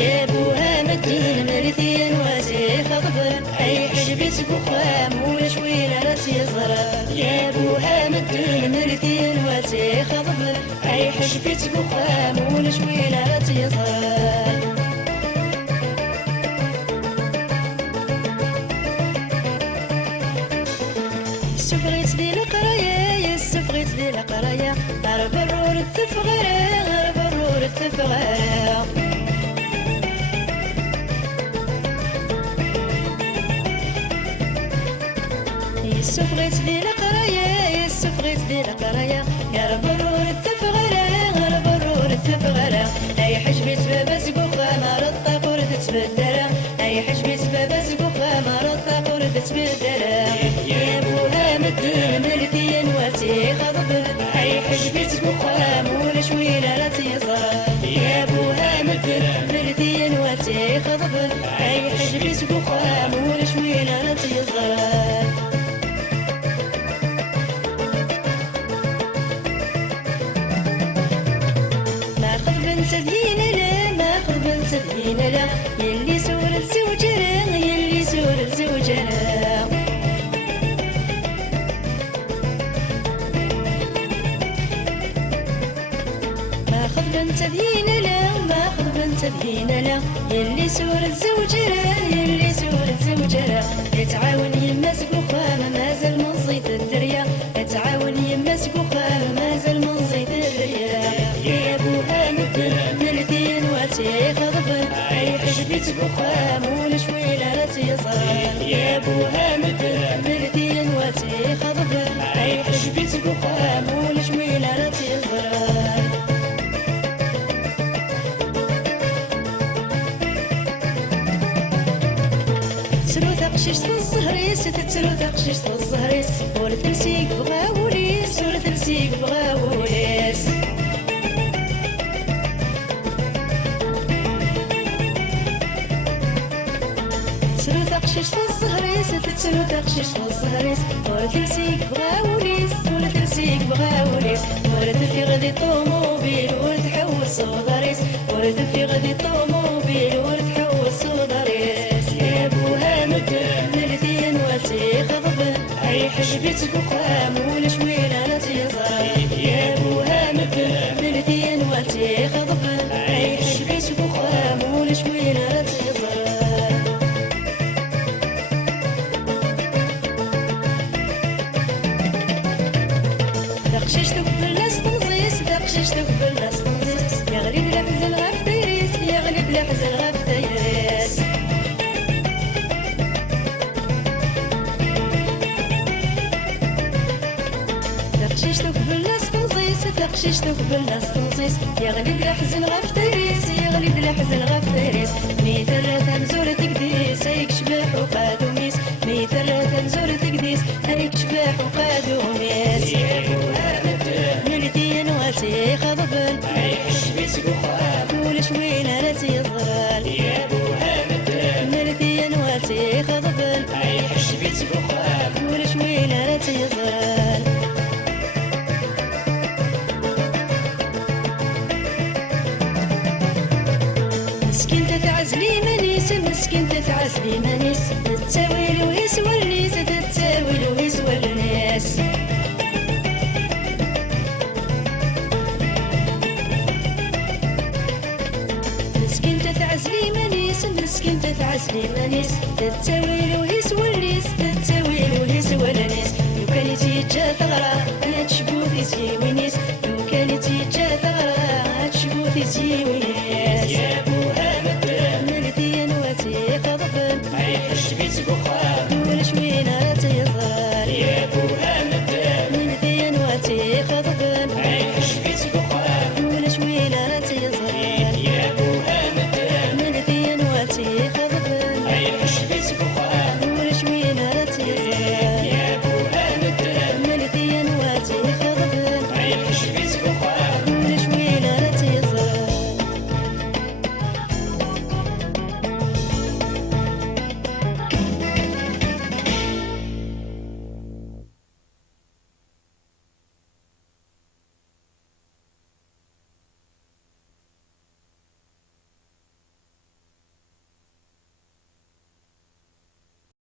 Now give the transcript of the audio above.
يا بوها مدين مرثين واسي خضب اي حجبت بخام ولا شوين راسي زرار يا بوها مدين مرثين واسي خضب اي حجبت بخام ولا شوين راسي زرار سفغيت ديال القرايه يا سفغيت ديال القرايه غير برور التفغير غير برور التفغير سفغيت ديال القرايه سفغيت ديال القرايه غير برور التفغير غير برور التفغير اي حجبت بابا سقوخه ما رطق ورد تبدل اي حجبت بابا سقوخه ما رطق ورد تبدل يا بوها مدين مرثين واتي خضب اي حجبت سقوخه ولا شويله لا تيزر يا بوها مدين مرثين واتي خضب اي حجبت سقوخه ولا شويله لا تيزر تدهين لا ما قبل تدهين لا يلي سورة زوجنا يلي سورة زوجنا ما قبل تدهين لا ما قبل تدهين لا يلي سورة زوجنا يلي سورة زوجنا يتعاون يما سقوخا مازال من صيد الدريا يتعاون يما سقوخا مازال من صيد الدريا يا بوها مرثين واتي خضب اي حجبت بخام ولا شويله لا تيصر يا بوها مرثين واتي خضب اي حجبت بخام ولا شويله لا تيصر تسلو تقشيش في الزهريس تتسلو تقشيش في الزهريس ور تلسيق بغاوليس ور تلسيق بغاوليس تسلو تقشيش في الزهريس تتسلو تقشيش في الزهريس ور تلسيق بغاوليس ور تلسيق بغاوليس ور تفي غادي طوموبيل ور تحول صوداريس ور تفي غادي طوموبيل ور تحول صوداريس يا بوها مرثين واتي خضب اي حجبت بخام ولا شويله لا تيزر يا بوها مرثين واتي خضب اي حجبت بخام ولا شويله لا تيزر دقششتك بالناس تنزيس دقششتك بالناس تنزيس يغلب الحزن غاف تيريس يغلب الحزن غاف تيريس دقششتك بالناس تنزيس دقششتك بالناس تنزيس يغلب الحزن غاف تيريس يغلب الحزن غاف تيريس مثل تنزور تقديس هيك شباح وقادو ميس مثل تنزور تقديس هيك شباح وقادو ميس مرثين واتي خضبل اي حجبت بخام ولا شويله لا تيضرال يا بوها مرثين واتي خضبل اي حجبت بخام ولا شويله لا تيضرال مسكين تتعزلي منيس مسكين تتعزلي منيس تتساوي ويس والنيس تتساوي ويس والناس مسكين تتعزلي منيس مسكين تتعزلي منيس تتساوي الوهيس والنيس تتساوي الوهيس والنيس لو كان تيجا تغرى هاد شبوثي تجي وينيس لو كان تيجا تغرى هاد شبوثي تجي وينيس